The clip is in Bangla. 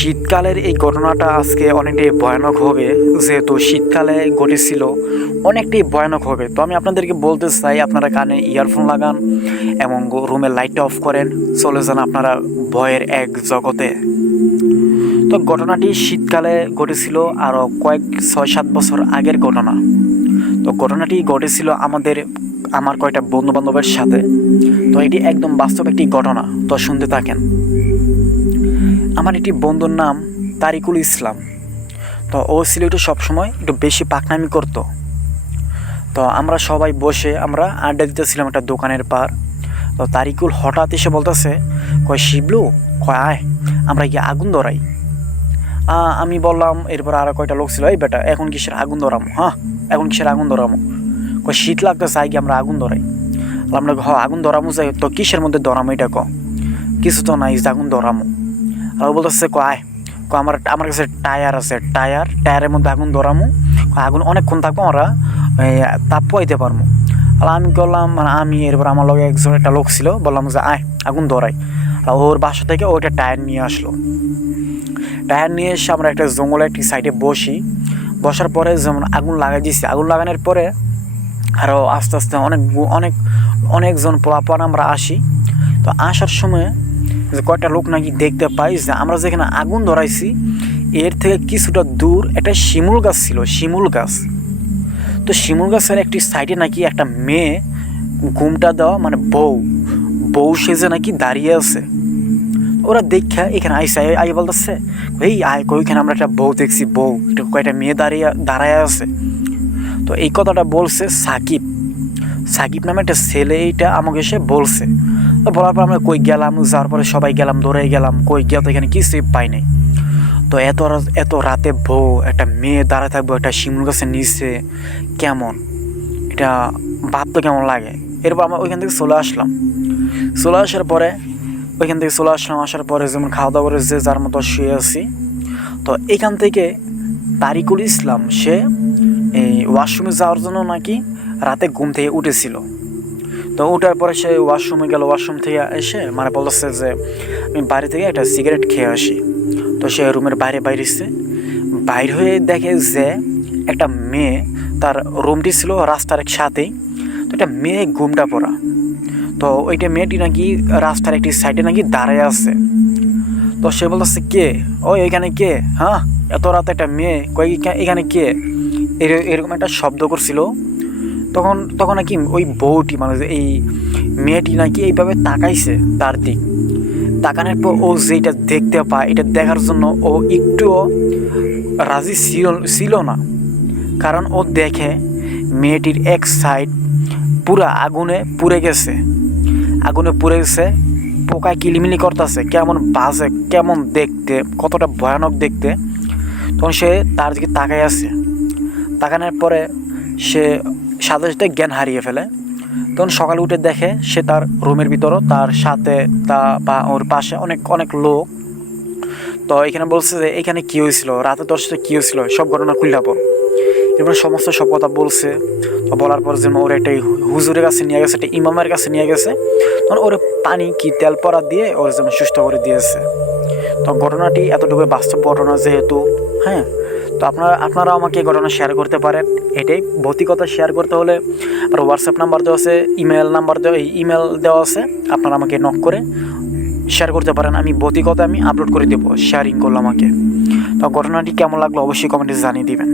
শীতকালের এই ঘটনাটা আজকে অনেকটাই ভয়ানক হবে, যেহেতু শীতকালে ঘটেছিল অনেকটাই ভয়ানক হবে। তো আমি আপনাদেরকে বলতে চাই, আপনারা কানে ইয়ারফোন লাগান এবং রুমের লাইটটা অফ করেন, চলে যান আপনারা ভয়ের এক জগতে। তো ঘটনাটি শীতকালে ঘটেছিল, আরও কয়েক 6-7 বছর আগের ঘটনা। তো ঘটনাটি ঘটেছিল আমার কয়েকটা বন্ধুবান্ধবের সাথে। তো এটি একদম বাস্তব একটি ঘটনা, তো শুনতে থাকেন। আমার একটি বন্ধুর নাম তারিকুল ইসলাম। তো ও ছিল একটু সবসময় একটু বেশি পাকনামি করতো। তো আমরা সবাই বসে আমরা আড্ডা দিতেছিলাম একটা দোকানের পার। তো তারিকুল হঠাৎ এসে বলতেছে, কয় শিবলু, কয় আয় আমরা গিয়ে আগুন ধরাই। আমি বললাম, এরপর আরও কয়টা লোক ছিল, এই বেটা এখন কিসের আগুন ধরামো? এখন কিসের আগুন ধরামো? কয় শীত লাগতেছে, আই গিয়ে আমরা আগুন ধরাই। আমরা আগুন ধরামো যাই, তো কিসের মধ্যে ধরামো এটা কিছু তো নাই, আগুন ধরামো। আর ও বলতেছে, আয় আমার কাছে টায়ার আছে, টায়ারের মধ্যে আগুন ধরামো, আগুন অনেকক্ষণ থাকবো, আমরা তাপ পাইতে পারবো। আর আমি বললাম, আমি এরপর আমার লগে একটা লোক ছিল, বললাম যে আয় আগুন ধরাই। আর ওর বাসা থেকে ওইটা টায়ার নিয়ে আসলো। টায়ার নিয়ে এসে আমরা একটা জঙ্গলে একটি সাইডে বসার পরে যেমন আগুন লাগাই দিয়েছি। আগুন লাগানোর পরে আরও আস্তে আস্তে অনেকজন পোলাপান আমরা আসি। তো আসার সময় যে কয়টা লোক নাকি দেখতে পাই যে আমরা যেখানে আগুন ধরাইছি এর থেকে কিছুটা দূর একটা শিমুল গাছ ছিল, শিমুল গাছ। তো শিমুল গাছের একটি সাইডে নাকি একটা মেয়ে ঘুমটা দেওয়া, মানে বউ সেজে নাকি দাঁড়িয়ে আছে। ওরা দেখা এখানে আই বলতেছে, এই আয় ওইখানে আমরা একটা বউ দেখছি, একটু কয়টা মেয়ে দাঁড়ায় আছে। তো এই কথাটা বলছে সাকিব নামে একটা ছেলে, এইটা আমাকে এসে বলছে। তো বলার পর আমরা কই গেলাম, যাওয়ার পরে সবাই গেলাম, দৌড়ে গেলাম, কই গিয়া তো এখানে কিছুই পাই নাই। তো এত রাতে একটা মেয়ে দাঁড়ায় থাকবো একটা শিমুল গাছের নিচে, কেমন এটা ভাবতে কেমন লাগে। এরপর আমরা ওইখান থেকে চলে আসলাম। আসার পরে যেমন খাওয়া দাওয়া করে যে যার মতো শুয়ে আছি। তো এখান থেকে তারিকুল ইসলাম সে এই ওয়াশরুমে যাওয়ার জন্য নাকি রাতে ঘুম থেকে উঠেছিল। তো ওঠার পরে সে ওয়াশরুমে গেল, ওয়াশরুম থেকে এসে মানে বলতেছে যে আমি বাড়ি থেকে একটা সিগারেট খেয়ে আসি। তো সে রুমের বাইরে হয়ে দেখে যে একটা মেয়ে, তার রুমটি ছিল রাস্তার এক সাথেই। তো একটা মেয়ে ঘুমটা পড়া। তো ওইটা মেয়েটি নাকি রাস্তার একটি সাইডে নাকি দাঁড়ায় আছে। তো সে বলতেছে, কে এখানে কে? এত রাতে একটা মেয়ে, এখানে কে? এরকম একটা শব্দ করছিল। তখন নাকি ওই বউটি, মানে এই মেয়েটি নাকি এইভাবে তাকাইছে তার দিক। তাকানোর পর ও যেটা দেখতে পায়, এটা দেখার জন্য ও একটুও রাজি ছিল না। কারণ ও দেখে মেয়েটির এক সাইড পুরা আগুনে পুড়ে গেছে, পোকায় কিলিমিলি করতেছে, কেমন বাজে, কেমন দেখতে, কতটা ভয়ানক দেখতে। তখন সে তার দিকে তাকাই আছে। তাকানোর পরে সে সাথে সাথে জ্ঞান হারিয়ে ফেলে। তখন সকালে উঠে দেখে সে তার রুমের ভিতরও, তার সাথে বা ওর পাশে অনেক লোক। তো এখানে বলছে যে এখানে কী হয়েছিল, রাতে তোর সাথে কী হয়েছিল, সব ঘটনা খুললা পর। এরপর সমস্ত সব কথা বলছে। তো বলার পর যেন ওর একটা হুজুরের কাছে নিয়ে গেছে, একটা ইমামের কাছে নিয়ে গেছে। তখন ওর পানি কি তেল পড়া দিয়ে ওর যেন সুস্থ করে দিয়েছে। তো ঘটনাটি এতটুকু বাস্তব ঘটনা যেহেতু, তো আপনারা আমাকে ঘটনা শেয়ার করতে পারেন। এটাই ভৌতিকতা শেয়ার করতে হলে আর হোয়াটসঅ্যাপ নাম্বার দেওয়া আছে, ইমেল দেওয়া আছে, আপনারা আমাকে নক করে শেয়ার করতে পারেন। আমি ভৌতিকতা আপলোড করে দেবো, শেয়ারিং করলাম আমাকে। তো ঘটনাটি কেমন লাগলো অবশ্যই কমেন্টে জানিয়ে দিবেন।